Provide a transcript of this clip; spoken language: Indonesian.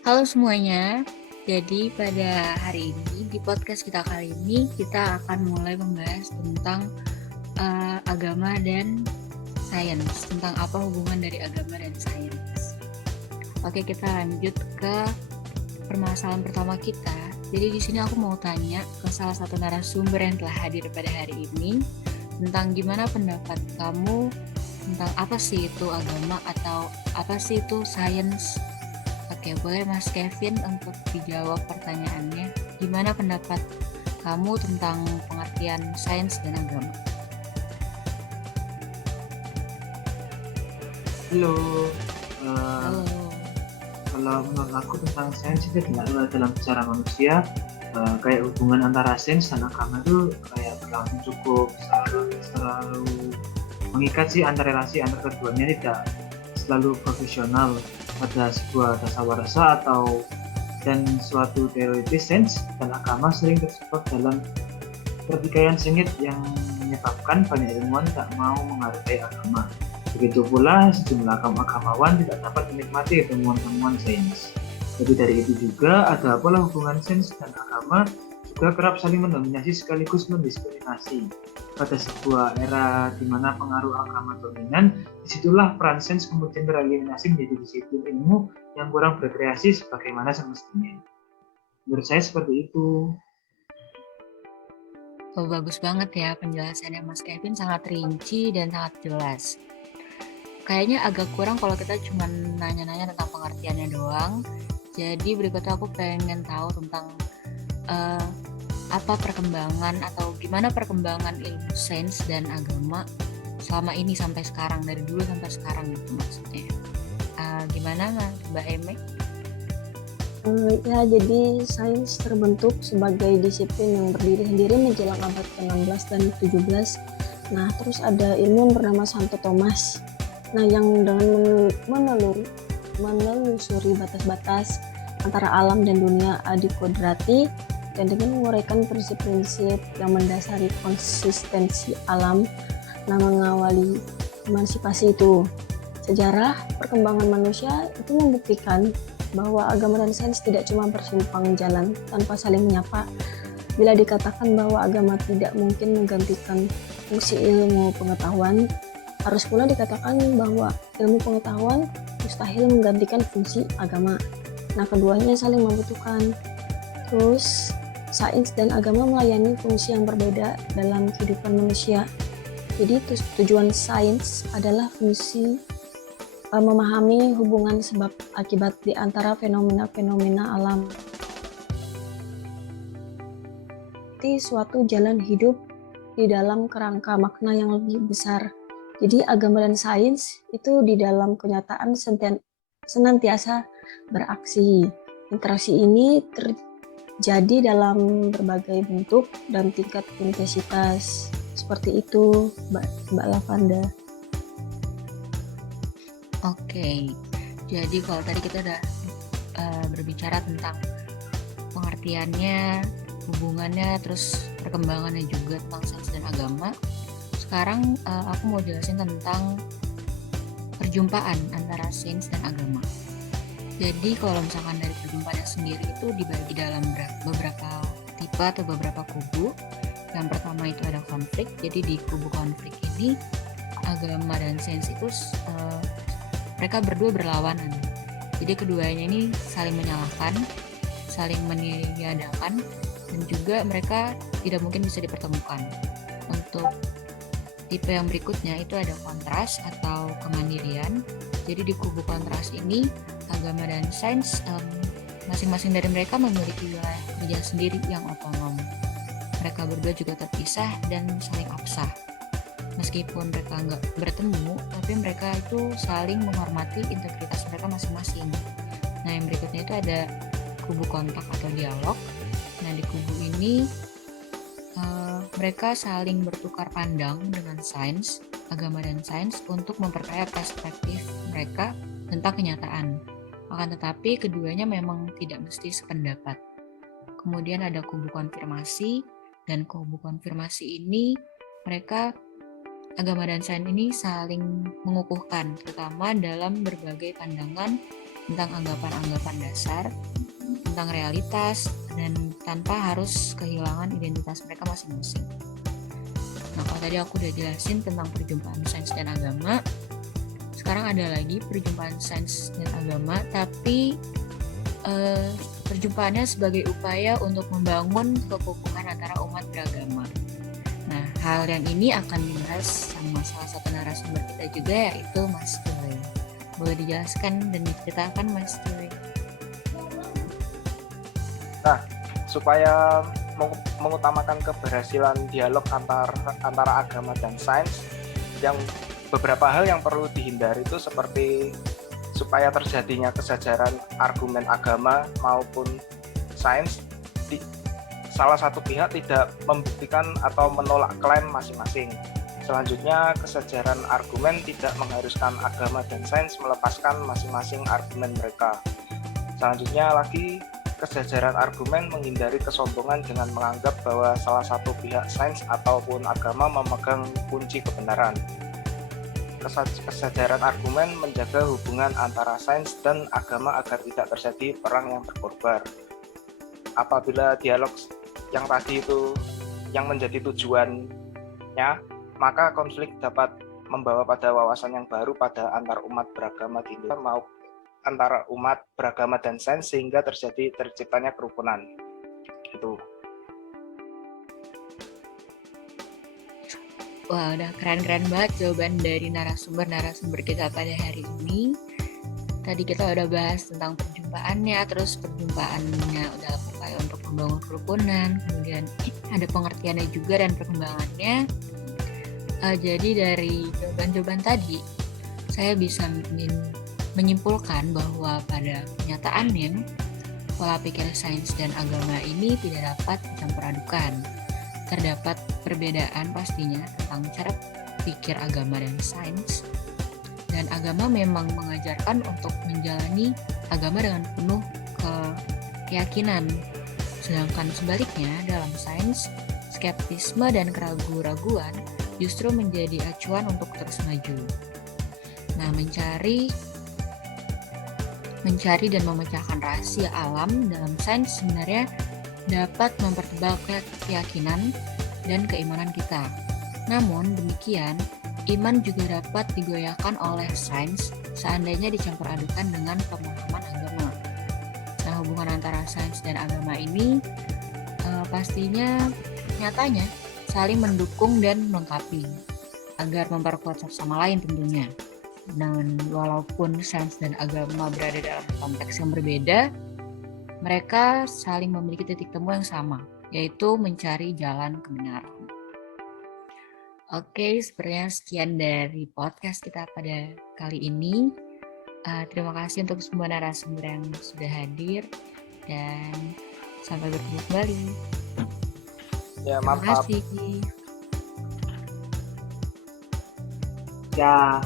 Halo semuanya, jadi pada hari ini, di podcast kita kali ini, kita akan mulai membahas tentang agama dan sains, tentang apa hubungan dari agama dan sains. Oke, kita lanjut ke permasalahan pertama kita. Jadi di sini aku mau tanya ke salah satu narasumber yang telah hadir pada hari ini, tentang gimana pendapat kamu tentang apa sih itu agama atau apa sih itu sains. Oke, boleh Mas Kevin untuk dijawab pertanyaannya. Gimana pendapat kamu tentang pengertian sains dan agama? Halo, eh, Halo. kalau menurut aku tentang sains itu dalam sejarah manusia, kayak hubungan antara sains dan agama itu kayak berlangsung cukup selalu mengikat sih, antar relasi antar keduanya tidak selalu profesional pada sebuah dasawarsa dan suatu teoritis sains dan agama sering terjebak dalam pertikaian sengit yang menyebabkan banyak ilmuwan tak mau menghargai agama. Begitu pula sejumlah agamawan tidak dapat menikmati temuan-temuan sains. Lebih dari itu juga ada pola hubungan sains dan agama juga kerap saling mendominasi sekaligus mendiskriminasi. Pada sebuah era di mana pengaruh agama dominan, disitulah peran sains kemudian tereliminasi menjadi disiplin ilmu yang kurang berkreasi sebagaimana semestinya. Menurut saya seperti itu. Oh, bagus banget ya penjelasannya Mas Kevin, sangat rinci dan sangat jelas. Kayaknya agak kurang kalau kita cuma nanya-nanya tentang pengertiannya doang. Jadi berikutnya aku pengen tahu tentang uh, apa perkembangan atau gimana perkembangan ilmu sains dan agama selama ini sampai sekarang, dari dulu sampai sekarang gitu maksudnya. Gimana Mbak Eme? Ya, jadi sains terbentuk sebagai disiplin yang berdiri sendiri menjelang abad ke-16 dan 17. Nah, terus ada ilmuwan bernama Santo Thomas. Nah, yang dengan menelusuri batas-batas antara alam dan dunia adikodrati dan dengan menguraikan prinsip-prinsip yang mendasari konsistensi alam, nah mengawali emansipasi itu. Sejarah perkembangan manusia itu membuktikan bahwa agama dan sains tidak cuma bersimpang jalan tanpa saling menyapa. Bila dikatakan bahwa agama tidak mungkin menggantikan fungsi ilmu pengetahuan, harus pula dikatakan bahwa ilmu pengetahuan mustahil menggantikan fungsi agama. Nah, keduanya saling membutuhkan. Terus, sains dan agama melayani fungsi yang berbeda dalam kehidupan manusia. Jadi, tujuan sains adalah fungsi memahami hubungan sebab akibat di antara fenomena-fenomena alam. Seperti suatu jalan hidup di dalam kerangka makna yang lebih besar. Jadi agama dan sains itu di dalam kenyataan senantiasa beraksi. Interaksi ini terjadi dalam berbagai bentuk dan tingkat intensitas. Seperti itu, Mbak Lavanda. Oke, jadi kalau tadi kita udah berbicara tentang pengertiannya, hubungannya, terus perkembangannya juga tentang sains dan agama. Sekarang aku mau jelasin tentang perjumpaan antara sains dan agama. Jadi kalau misalkan dari perjumpaannya sendiri itu dibagi dalam beberapa tipe atau beberapa kubu. Yang pertama itu ada konflik. Jadi di kubu konflik ini agama dan sains itu mereka berdua berlawanan. Jadi keduanya ini saling menyalahkan, saling meniadakan, dan juga mereka tidak mungkin bisa dipertemukan. Untuk tipe yang berikutnya itu ada kontras atau kemandirian. Jadi di kubu kontras ini agama dan sains masing-masing dari mereka memiliki wilayah kerja sendiri yang otonom. Mereka berdua juga terpisah dan saling absah. Meskipun mereka nggak bertemu, tapi mereka itu saling menghormati integritas mereka masing-masing. Nah, yang berikutnya itu ada kubu kontak atau dialog. Nah, di kubu ini mereka saling bertukar pandang dengan sains, agama dan sains untuk memperkaya perspektif mereka tentang kenyataan. Akan tetapi keduanya memang tidak mesti sependapat. Kemudian ada kubu konfirmasi, dan kubu konfirmasi ini mereka agama dan sains ini saling mengukuhkan, terutama dalam berbagai pandangan tentang anggapan-anggapan dasar, tentang realitas, dan tanpa harus kehilangan identitas mereka masing-masing. Nah, kalau tadi aku udah jelasin tentang perjumpaan sains dan agama, sekarang ada lagi perjumpaan sains dan agama, tapi perjumpaannya sebagai upaya untuk membangun kekokohan antara umat beragama. Nah, hal yang ini akan dibahas sama salah satu narasumber kita juga, yaitu Mas Joy. Boleh dijelaskan dan diceritakan, Mas Joy? Nah, supaya mengutamakan keberhasilan dialog antara agama dan sains, yang beberapa hal yang perlu dihindari itu seperti supaya terjadinya kesejaran argumen agama maupun sains, salah satu pihak tidak membuktikan atau menolak klaim masing-masing. Selanjutnya, kesejaran argumen tidak mengharuskan agama dan sains melepaskan masing-masing argumen mereka. Selanjutnya lagi, kesejaran argumen menghindari kesombongan dengan menganggap bahwa salah satu pihak sains ataupun agama memegang kunci kebenaran. Kesejaran argumen menjaga hubungan antara sains dan agama agar tidak terjadi perang yang berkorban. Apabila dialog yang tadi itu yang menjadi tujuannya, maka konflik dapat membawa pada wawasan yang baru pada antar umat beragama di Indonesia maupun antara umat beragama dan sains sehingga terciptanya kerukunan. Itu. Wah, udah keren-keren banget jawaban dari narasumber kita pada hari ini. Tadi kita udah bahas tentang perjumpaannya, terus perjumpaannya udah upaya untuk membangun kerukunan, kemudian ada pengertiannya juga dan perkembangannya. Jadi dari jawaban-jawaban tadi, saya bisa menyimpulkan bahwa pada kenyataannya, pola pikir sains dan agama ini tidak dapat dicampur adukan. Terdapat perbedaan pastinya tentang cara pikir agama dan sains, dan agama memang mengajarkan untuk menjalani agama dengan penuh keyakinan, sedangkan sebaliknya dalam sains, skeptisme dan keraguan-raguan justru menjadi acuan untuk terus maju. Nah, mencari dan memecahkan rahasia alam dalam sains sebenarnya dapat mempertebal keyakinan dan keimanan kita. Namun demikian, iman juga dapat digoyahkan oleh sains seandainya dicampur adukan dengan pemahaman agama. Nah, hubungan antara sains dan agama ini pastinya nyatanya saling mendukung dan melengkapi agar memperkuat satu sama lain tentunya. Dan walaupun sains dan agama berada dalam konteks yang berbeda, mereka saling memiliki titik temu yang sama, yaitu mencari jalan kebenaran. Oke, sepertinya sekian dari podcast kita pada kali ini. Terima kasih untuk semua narasumber yang sudah hadir, dan sampai bertemu kembali. Ya, Terima mantap. kasih. Ya.